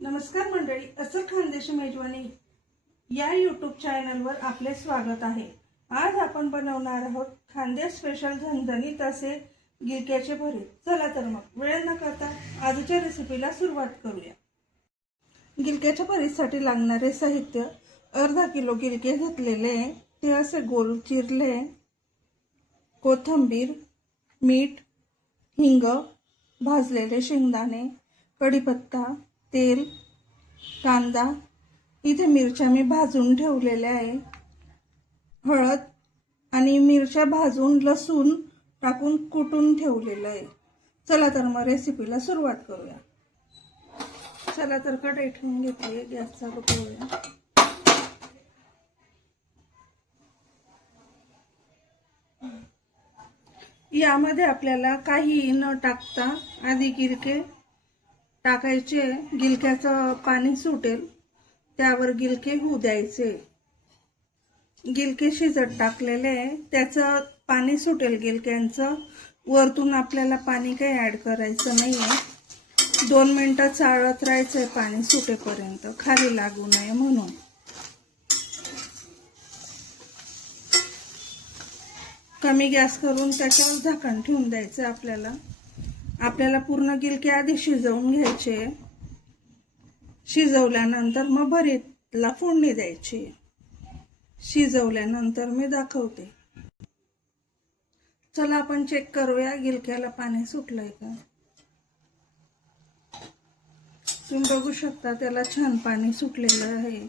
नमस्कार मंडळी, असल खानदेशी मेजवानी या यूट्यूब चॅनलवर आपले स्वागत आहे। आज आपण बनवणार आहोत खानदेश स्पेशल झणझणीत असे गिलक्याचे भरीत। चला तर मग वेळ न करता आजच्या रेसिपीला सुरुवात करूया। गिलक्याच्या भरीतसाठी लागणारे साहित्य: अर्धा किलो गिलके घेतलेले, ते असे गोल चिरले, कोथिंबीर, मीठ, हिंग, भाजलेले शेंगदाणे, कढीपत्ता, तेल, कांदा, इथे मिरच्या मी भाजून ठेवलेल्या आहे, हळद आणि मिरच्या भाजून लसूण टाकून कुटून ठेवलेलं आहे। चला तर मग रेसिपीला सुरुवात करूया। चला तर कढई ठेवून घेतली, गॅस चालू करूया। यामध्ये आपल्याला काही न टाकता आधी गिलके टाकायचे, गिलक्याचं पाणी सुटेल त्यावर गिलके होऊ द्यायचे। गिलके शिजत टाकलेले, त्याचं पाणी सुटेल गिलक्यांचं, वरतून आपल्याला पाणी काही ऍड करायचं नाहीये। 2 मिनिटं चाळत राहायचंय पाणी सुटेपर्यंत, खाली लागू नये म्हणून। कमी गॅस करून त्याच्यावर झाकण ठेवून द्यायचं आपल्याला पूर्ण गिलके आधी शिजवून घ्यायचे। शिजवल्यानंतर मग भरीतला फोडणी द्यायची। शिजवल्यानंतर मी दाखवते। चला आपण चेक करूया गिलक्याला पाणी सुटलंय का। तुम्ही बघू शकता त्याला छान पाणी सुटलेलं आहे।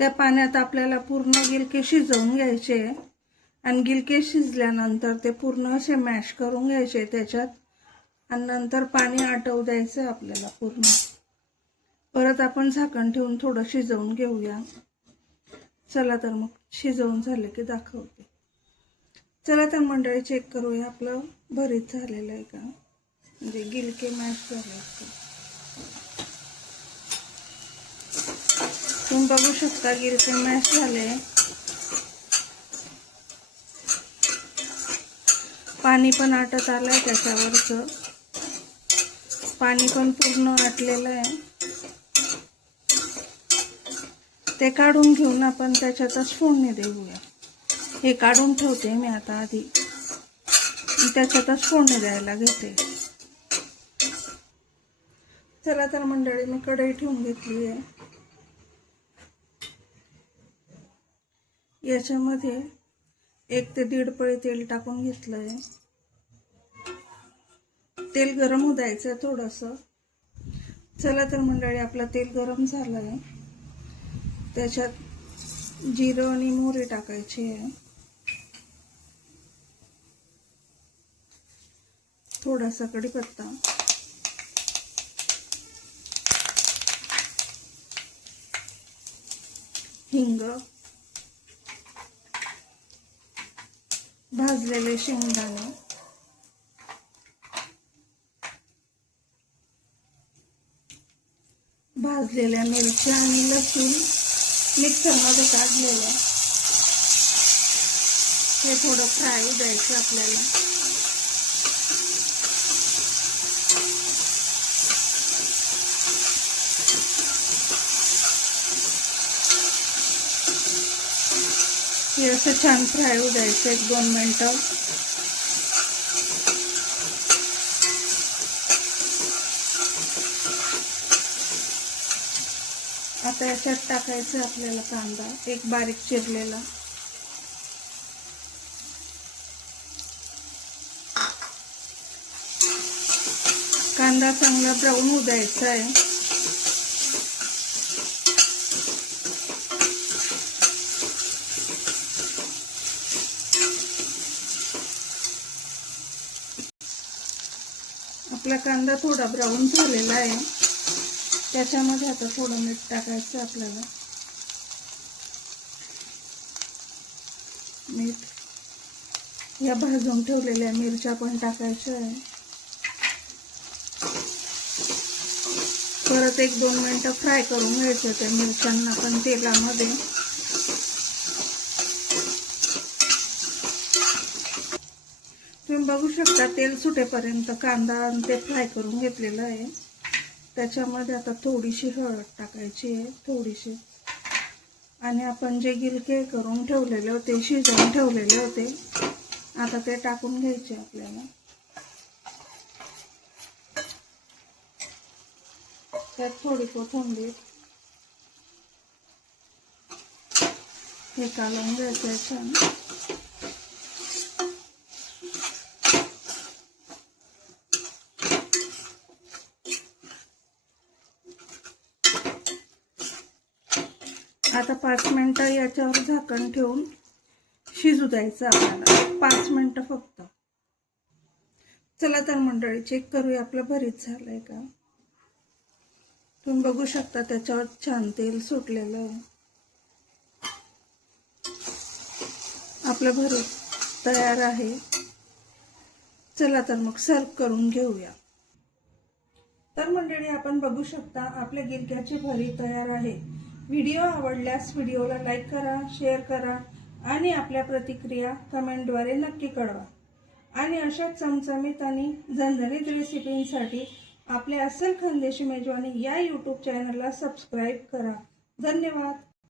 त्या पाण्यात आपल्याला पूर्ण गिलके शिजवून घ्यायचे आणि गिलके शिजल्यानंतर ते पूर्ण असे मॅश करून घ्यायचे त्याच्यात, आणि नंतर पाणी आटवू द्यायचं आपल्याला पूर्ण। परत आपण झाकण ठेवून थोडं शिजवून घेऊया। चला तर मग शिजवून झाले की दाखवते। चला तर मंडळी चेक करूया आपलं भरीत झालेलं आहे का, म्हणजे गिलके मॅश झाले का। तुम्ही बघू शकता गिलके मॅश झाले, पाणी पण आटत आलंय, त्याच्यावरचं पाणी पण पूर्ण आटलेलं आहे। ते काढून घेऊन आपण त्याच्यातच फोडणी देऊया। हे काढून ठेवते मी आता आधी, त्याच्यातच फोडणी द्यायला घेते। चला तर मंडळी मी कढई ठेवून घेतली आहे, याच्यामध्ये 1 ते 1.5 पळी तेल टाकून घेतलंय। तेल गरम होऊ द्यायचं थोडंसं। चला तर मंडळी आपलं तेल गरम झालंय, त्याच्यात जिरं आणि मोहरी टाकायची आहे, थोडासा कढीपत्ता, हिंग, भाजलेले शेंगदाणे, भाजलेल्या मिरच्या आणि लसूण मिक्सरमध्ये काढलेलं, हे थोडं फ्राय द्यायचं आपल्याला। हे असं छान फ्राय होऊ द्यायचं 1-2 मिनिटं। आता याच्यात टाकायचं आपल्याला कांदा, एक बारीक चिरलेला, कांदा चांगला ब्राऊन होऊ द्यायचा आहे। आपला कांदा थोडा ब्राऊन झालेला आहे, त्याच्यामध्ये आता थोडं मीठ टाकायचं आपल्याला। मीठ, या भाजून ठेवलेल्या मिरच्या पण टाकायच्या आहे। परत 1-2 मिनिटं फ्राय करून घ्यायचं त्या मिरच्यांना पण तेलामध्ये। तुम्ही तुम्ही बघू शकता तेल सुटेपर्यंत कांदा आणि ते फ्राय करून घेतलेलं आहे. त्याच्यामध्ये आता थोडीशी हळद टाकायची आहे, थोडीशी. आणि आपण जे गिलके करून ठेवलेले होते, शिजवून ठेवलेले होते, आता ते टाकून घ्यायचे आपल्याला. त्यात थोडी कोथिंबीर हे कालवून घ्यायचं आहे छान. आता 5 मिनिटं याच्यावर झाकण ठेवून शिजू द्यायचं आपल्याला, 5 मिनिटं फक्त. चला तर मंडळी, चेक करूया आपलं भरीत झालंय का. तुम्ही बघू शकता त्याच्यावर छान तेल सुटलेलं आहे. आपलं भरीत तयार आहे. चला तर मग सर्व करून घेऊया. तर मंडळी, आपण बघू शकता आपल्या गिलक्याची भरीत तयार आहे. व्हिडिओ आवडल्यास व्हिडिओला लाईक करा, शेअर करा आणि आपल्या प्रतिक्रिया कमेंटद्वारे नक्की कळवा. आणि अशा चमचमीत आणि झणझणीत रेसिपींसाठी आपल्या अस्सल खानदेशी मेजवानी या यूट्यूब चॅनलला सबस्क्राईब करा. धन्यवाद.